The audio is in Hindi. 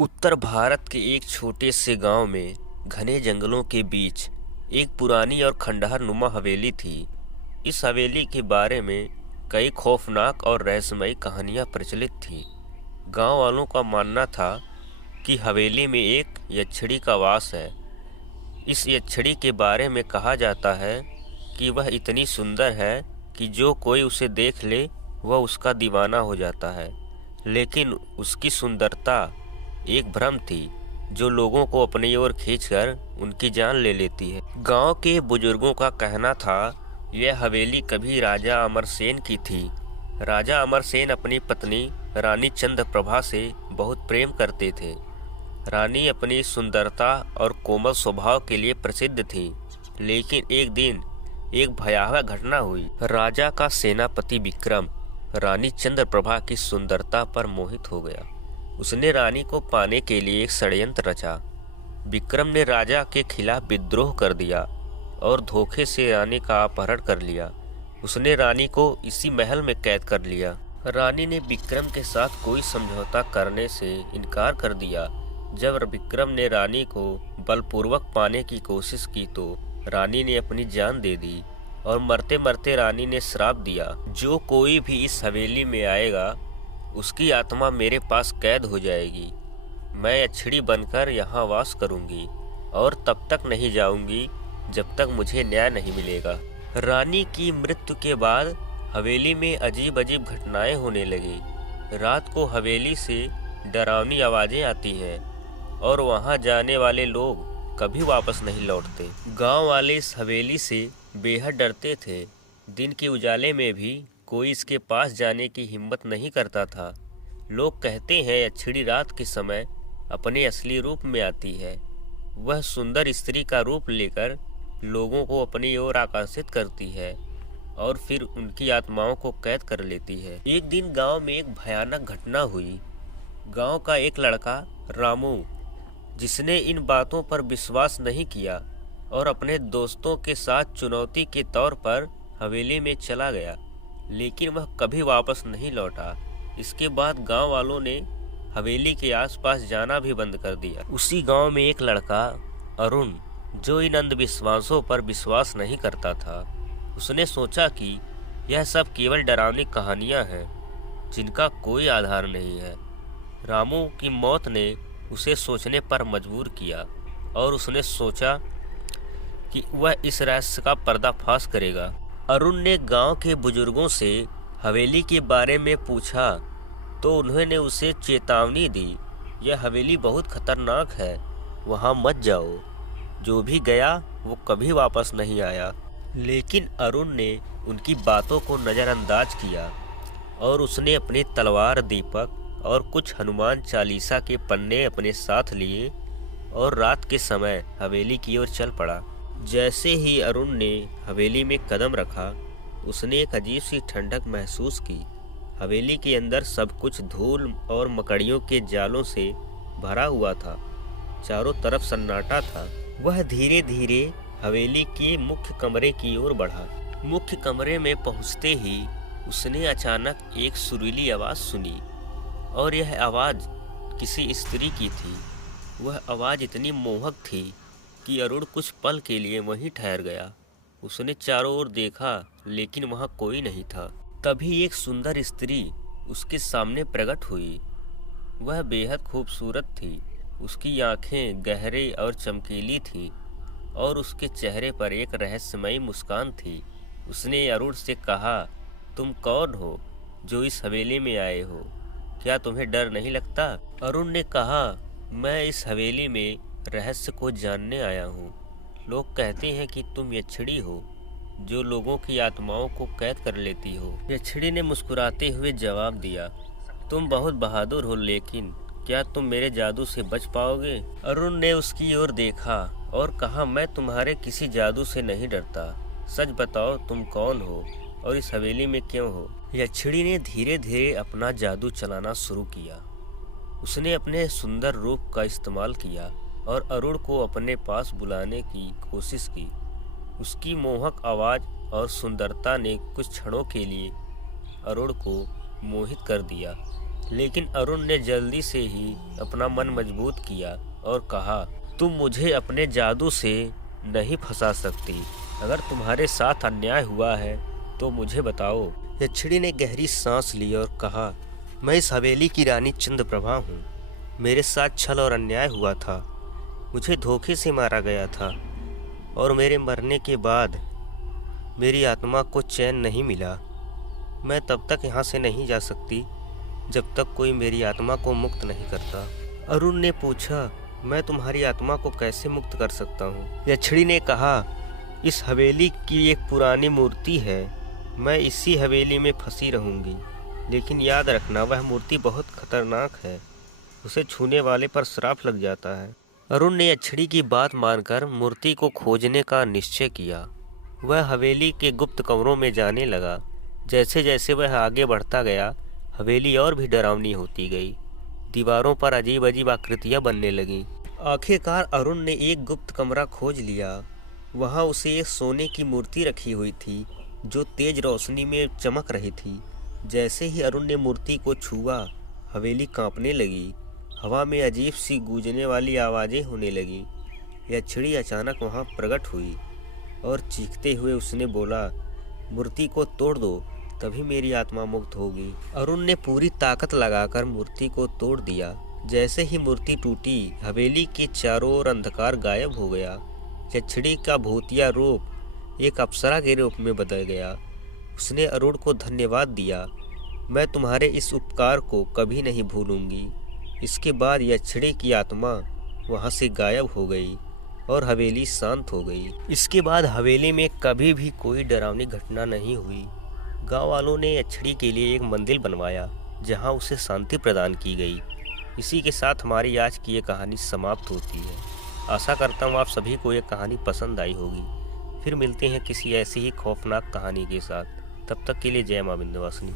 उत्तर भारत के एक छोटे से गांव में घने जंगलों के बीच एक पुरानी और खंडहर नुमा हवेली थी। इस हवेली के बारे में कई खौफनाक और रहस्यमयी कहानियां प्रचलित थीं। गांव वालों का मानना था कि हवेली में एक यक्षिणी का वास है। इस यक्षिणी के बारे में कहा जाता है कि वह इतनी सुंदर है कि जो कोई उसे देख ले वह उसका दीवाना हो जाता है। लेकिन उसकी सुंदरता एक भ्रम थी जो लोगों को अपनी ओर खींचकर उनकी जान ले लेती है। गांव के बुजुर्गों का कहना था यह हवेली कभी राजा अमरसेन की थी। राजा अमरसेन अपनी पत्नी रानी चंद्रप्रभा से बहुत प्रेम करते थे। रानी अपनी सुंदरता और कोमल स्वभाव के लिए प्रसिद्ध थी। लेकिन एक दिन एक भयावह घटना हुई। राजा का सेनापति विक्रम रानी चंद्रप्रभा की सुंदरता पर मोहित हो गया। उसने रानी को पाने के लिए एक षड्यंत्र रचा। विक्रम ने राजा के खिलाफ विद्रोह कर दिया और धोखे से रानी का अपहरण कर लिया। उसने रानी को इसी महल में कैद कर लिया। रानी ने विक्रम के साथ कोई समझौता करने से इनकार कर दिया। जब विक्रम ने रानी को बलपूर्वक पाने की कोशिश की तो रानी ने अपनी जान दे दी और मरते मरते रानी ने श्राप दिया, जो कोई भी इस हवेली में आएगा उसकी आत्मा मेरे पास कैद हो जाएगी। मैं यक्षिणी बनकर यहाँ वास करूँगी और तब तक नहीं जाऊँगी जब तक मुझे न्याय नहीं मिलेगा। रानी की मृत्यु के बाद हवेली में अजीब अजीब घटनाएं होने लगी। रात को हवेली से डरावनी आवाज़ें आती हैं और वहाँ जाने वाले लोग कभी वापस नहीं लौटते। गांव वाले इस हवेली से बेहद डरते थे। दिन के उजाले में भी कोई इसके पास जाने की हिम्मत नहीं करता था। लोग कहते हैं यक्षिणी रात के समय अपने असली रूप में आती है। वह सुंदर स्त्री का रूप लेकर लोगों को अपनी ओर आकर्षित करती है और फिर उनकी आत्माओं को कैद कर लेती है। एक दिन गांव में एक भयानक घटना हुई। गांव का एक लड़का रामू, जिसने इन बातों पर विश्वास नहीं किया और अपने दोस्तों के साथ चुनौती के तौर पर हवेली में चला गया, लेकिन वह कभी वापस नहीं लौटा। इसके बाद गांव वालों ने हवेली के आसपास जाना भी बंद कर दिया। उसी गांव में एक लड़का अरुण, जो इन अंधविश्वासों पर विश्वास नहीं करता था, उसने सोचा कि यह सब केवल डरावनी कहानियां हैं जिनका कोई आधार नहीं है। रामू की मौत ने उसे सोचने पर मजबूर किया और उसने सोचा कि वह इस रहस्य का पर्दाफाश करेगा। अरुण ने गांव के बुजुर्गों से हवेली के बारे में पूछा तो उन्होंने उसे चेतावनी दी, यह हवेली बहुत खतरनाक है, वहां मत जाओ। जो भी गया वो कभी वापस नहीं आया। लेकिन अरुण ने उनकी बातों को नज़रअंदाज किया और उसने अपनी तलवार, दीपक और कुछ हनुमान चालीसा के पन्ने अपने साथ लिए और रात के समय हवेली की ओर चल पड़ा। जैसे ही अरुण ने हवेली में कदम रखा, उसने एक अजीब सी ठंडक महसूस की। हवेली के अंदर सब कुछ धूल और मकड़ियों के जालों से भरा हुआ था। चारों तरफ सन्नाटा था। वह धीरे धीरे हवेली के मुख्य कमरे की ओर बढ़ा। मुख्य कमरे में पहुंचते ही उसने अचानक एक सुरीली आवाज़ सुनी और यह आवाज़ किसी स्त्री की थी। वह आवाज़ इतनी मोहक थी कि अरुण कुछ पल के लिए वहीं ठहर गया। उसने चारों ओर देखा लेकिन वहाँ कोई नहीं था। तभी एक सुंदर स्त्री उसके सामने प्रकट हुई। वह बेहद खूबसूरत थी। उसकी आंखें गहरे और चमकीली थीं और उसके चेहरे पर एक रहस्यमयी मुस्कान थी। उसने अरुण से कहा, तुम कौन हो जो इस हवेली में आए हो? क्या तुम्हें डर नहीं लगता? अरुण ने कहा, मैं इस हवेली में रहस्य को जानने आया हूँ। लोग कहते हैं कि तुम यक्षिणी हो जो लोगों की आत्माओं को कैद कर लेती हो। यक्षिणी ने मुस्कुराते हुए जवाब दिया, तुम बहुत बहादुर हो, लेकिन क्या तुम मेरे जादू से बच पाओगे? अरुण ने उसकी ओर देखा और कहा, मैं तुम्हारे किसी जादू से नहीं डरता। सच बताओ, तुम कौन हो और इस हवेली में क्यों हो? यक्षिणी ने धीरे धीरे अपना जादू चलाना शुरू किया। उसने अपने सुंदर रूप का इस्तेमाल किया और अरुण को अपने पास बुलाने की कोशिश की। उसकी मोहक आवाज़ और सुंदरता ने कुछ क्षणों के लिए अरुण को मोहित कर दिया। लेकिन अरुण ने जल्दी से ही अपना मन मजबूत किया और कहा, तुम मुझे अपने जादू से नहीं फंसा सकती। अगर तुम्हारे साथ अन्याय हुआ है तो मुझे बताओ। यक्षिणी ने गहरी सांस ली और कहा, मैं इस हवेली की रानी चंद्रप्रभा हूँ। मेरे साथ छल और अन्याय हुआ था। मुझे धोखे से मारा गया था और मेरे मरने के बाद मेरी आत्मा को चैन नहीं मिला। मैं तब तक यहाँ से नहीं जा सकती जब तक कोई मेरी आत्मा को मुक्त नहीं करता। अरुण ने पूछा, मैं तुम्हारी आत्मा को कैसे मुक्त कर सकता हूँ? यक्षिणी ने कहा, इस हवेली की एक पुरानी मूर्ति है। मैं इसी हवेली में फंसी रहूँगी, लेकिन याद रखना वह मूर्ति बहुत खतरनाक है। उसे छूने वाले पर श्राप लग जाता है। अरुण ने यक्षिणी की बात मानकर मूर्ति को खोजने का निश्चय किया। वह हवेली के गुप्त कमरों में जाने लगा। जैसे जैसे वह आगे बढ़ता गया, हवेली और भी डरावनी होती गई। दीवारों पर अजीब अजीब आकृतियां बनने लगीं। आखिरकार अरुण ने एक गुप्त कमरा खोज लिया। वहां उसे एक सोने की मूर्ति रखी हुई थी जो तेज रोशनी में चमक रही थी। जैसे ही अरुण ने मूर्ति को छुआ, हवेली कांपने लगी। हवा में अजीब सी गूंजने वाली आवाज़ें होने लगी। यक्षिणी अचानक वहां प्रकट हुई और चीखते हुए उसने बोला, मूर्ति को तोड़ दो, तभी मेरी आत्मा मुक्त होगी। अरुण ने पूरी ताकत लगाकर मूर्ति को तोड़ दिया। जैसे ही मूर्ति टूटी, हवेली के चारों ओर अंधकार गायब हो गया। यक्षिणी का भूतिया रूप एक अप्सरा के रूप में बदल गया। उसने अरुण को धन्यवाद दिया। मैं तुम्हारे इस उपकार को कभी नहीं भूलूंगी। इसके बाद यक्षिणी की आत्मा वहां से गायब हो गई और हवेली शांत हो गई। इसके बाद हवेली में कभी भी कोई डरावनी घटना नहीं हुई। गांव वालों ने यक्षिणी के लिए एक मंदिर बनवाया जहां उसे शांति प्रदान की गई। इसी के साथ हमारी आज की ये कहानी समाप्त होती है। आशा करता हूँ आप सभी को ये कहानी पसंद आई होगी। फिर मिलते हैं किसी ऐसी ही खौफनाक कहानी के साथ। तब तक के लिए जय मां विंध्यवासिनी।